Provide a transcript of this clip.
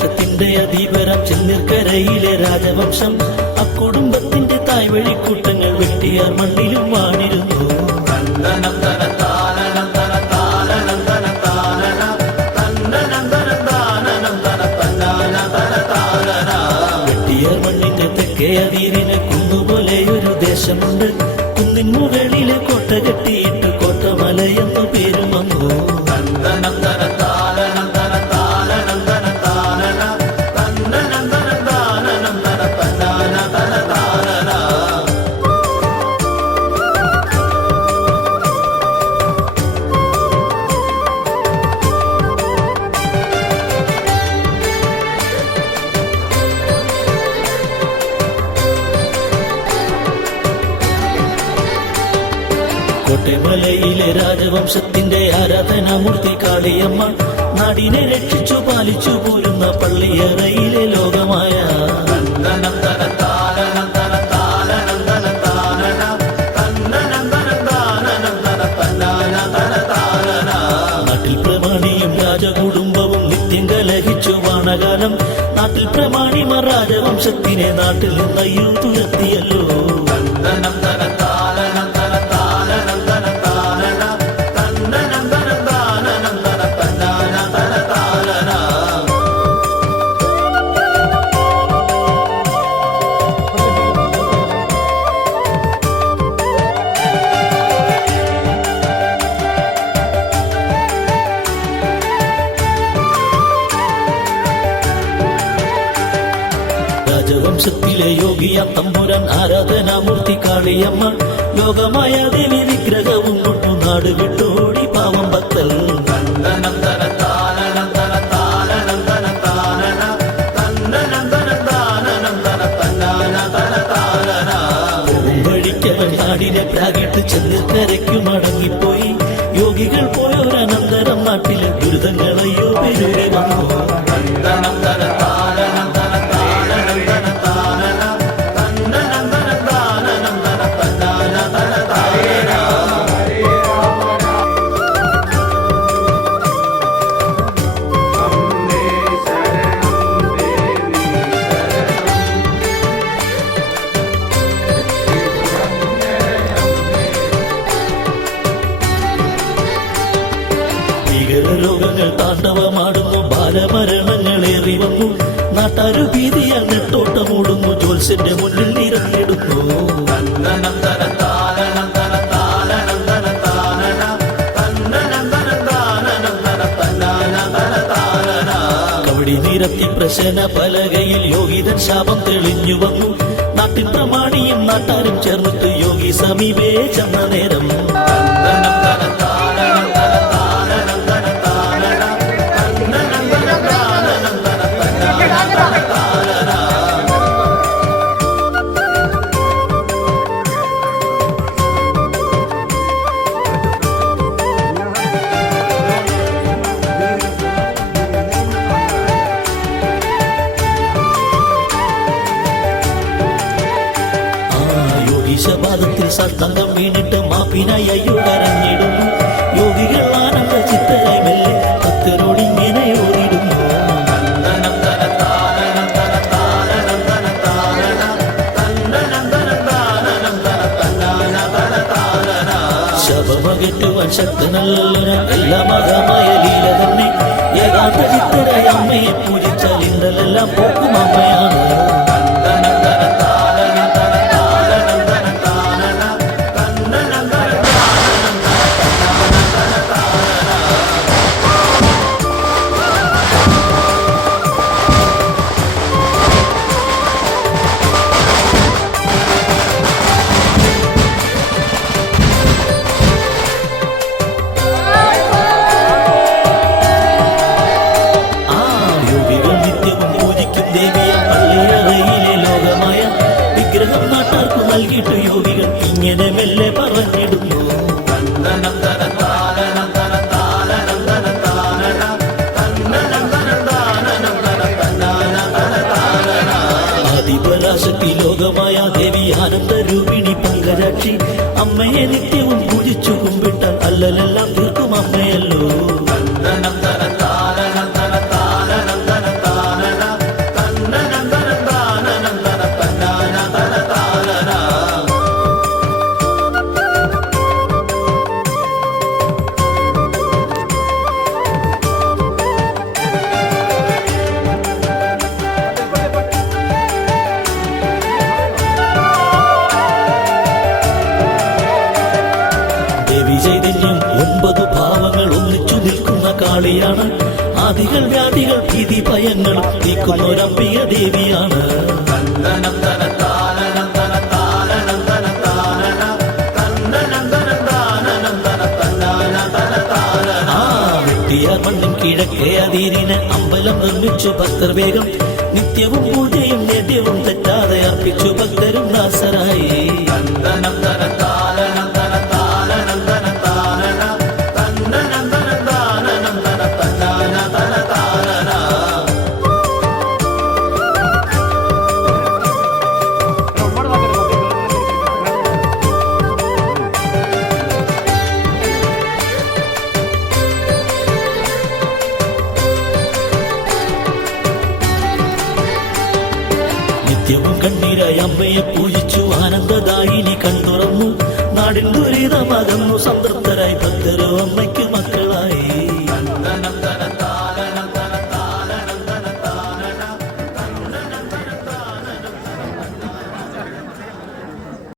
ആകാശത്തിന്റെ അധീപരം ചെന്നിർക്കരയിലെ രാജവംശം അക്കുടുംബത്തിന്റെ തായ്വഴിക്കൂട്ടങ്ങൾ വെട്ടിയാർ മണ്ണിലും വാണിരുന്നു. വെട്ടിയാർ മണ്ണിന്റെ തെക്കേ അതിരിന് കുന്നുപോലെ ഒരു ദേശമുണ്ട്. കുന്നിൻ മുകളിലെ കോട്ട കെട്ടിയിട്ട് കോട്ടമലയെന്നു പേരും വന്നു. കോട്ടമലയിലെ രാജവംശത്തിന്റെ ആരാധനാമൂർത്തി കാളിയമ്മ നാടിനെ രക്ഷിച്ചു പാലിച്ചു പോരുന്ന പള്ളിയറയിലെ ലോകമായ നാട്ടിൽ പ്രമാണിയും രാജകുടുംബവും നിത്യം കലഹിച്ചു വാണകാലം. നാട്ടിൽ പ്രമാണിമാർ രാജവംശത്തിനെ നാട്ടിൽ നിന്നയ്യോ തുരത്തിയല്ലോ. രാജവംശത്തിലെ യോഗിയ തമ്പുരാൻ ആരാധനാമൂർത്തി കാളിയമ്മ ലോകമായ ദേവി വിഗ്രഹവും കൊണ്ടു നാട് വിട്ടോടി പാവം ഭക്തൽ. വഴിക്കവൻ നാടിനെ പ്രാഗിട്ട് ചെന്നിർക്കരയ്ക്കു മടങ്ങിപ്പോയി. യോഗികൾ പോയൊരനന്തരം നാട്ടിലെ ദുരിതങ്ങളയ്യോ പെരുകി വന്നു. രോഗങ്ങൾ താണ്ഡവമാടുന്നു, ബാലമരണങ്ങളേറി വന്നു. നാട്ടാരു ഭീതിയാൽ നെട്ടോട്ടമോടുന്നു, ജോത്സ്യന്റെ മുന്നിൽ നിരന്നിടുന്നു. കവടി നിരത്തി പ്രശ്ന പലകയിൽ യോഗിതൻ ശാപം തെളിഞ്ഞു വന്നു. നാട്ടിൻ പ്രമാണിയും നാട്ടാരും ചേർന്നിട്ട് യോഗി സമീപേ ചെന്ന നേരം ഈശപാദത്തിൽ സത്തന്തം വീണിട്ട് മാപ്പിനായി അയ്യോ കരഞ്ഞിടുന്നു. യോഗികൾ ആനന്ദ ചിത്തരായി മെല്ലെ ഭക്തരോടിങ്ങനെ ഓടിടുന്നു. ശബമകറ്റുവാൻ ശക്തനല്ലൊരു എല്ലാ മകമായ ലീല തന്നെ. ഏകാന്ത ചിത്തരായ അമ്മയെ പൂജിച്ചാൽ ഇന്നലെല്ലാം പോക്കും അമ്മയാണ്. നൽകിയിട്ട് യോഗികൾ ഇങ്ങനെ മെല്ലെ പറഞ്ഞിടുന്നു. ആദിപരാശക്തി ലോകമായ ദേവി ആനന്ദരൂപിണി പങ്കരാക്ഷി അമ്മയെ നിത്യവും പൂജിച്ചു കുമ്പിട്ടാൽ അല്ലലെല്ലാം തീർക്കും അമ്മയല്ലോ. കാളിയാണ്. ആദികൾ വ്യാധികൾ ഭീതി ഭയങ്ങളും നീക്കുന്നൊരംബിക ദേവിയാണ്. വെട്ടിയാർ മണ്ണിൻ കിഴക്കേ അതിരിന് അമ്പലം നിർമ്മിച്ചു ഭക്തർ വേഗം. നിത്യവും പൂജയും നേദ്യവും തെറ്റാതെ അർപ്പിച്ചു ഭക്തരും ദാസരായി. നിത്യവും കണ്ണീരായി അമ്മയെ പൂജിച്ചു ആനന്ദദായിനി കൺതുറന്നു. നാടിൻ ദുരിതമകന്നു സംതൃപ്തി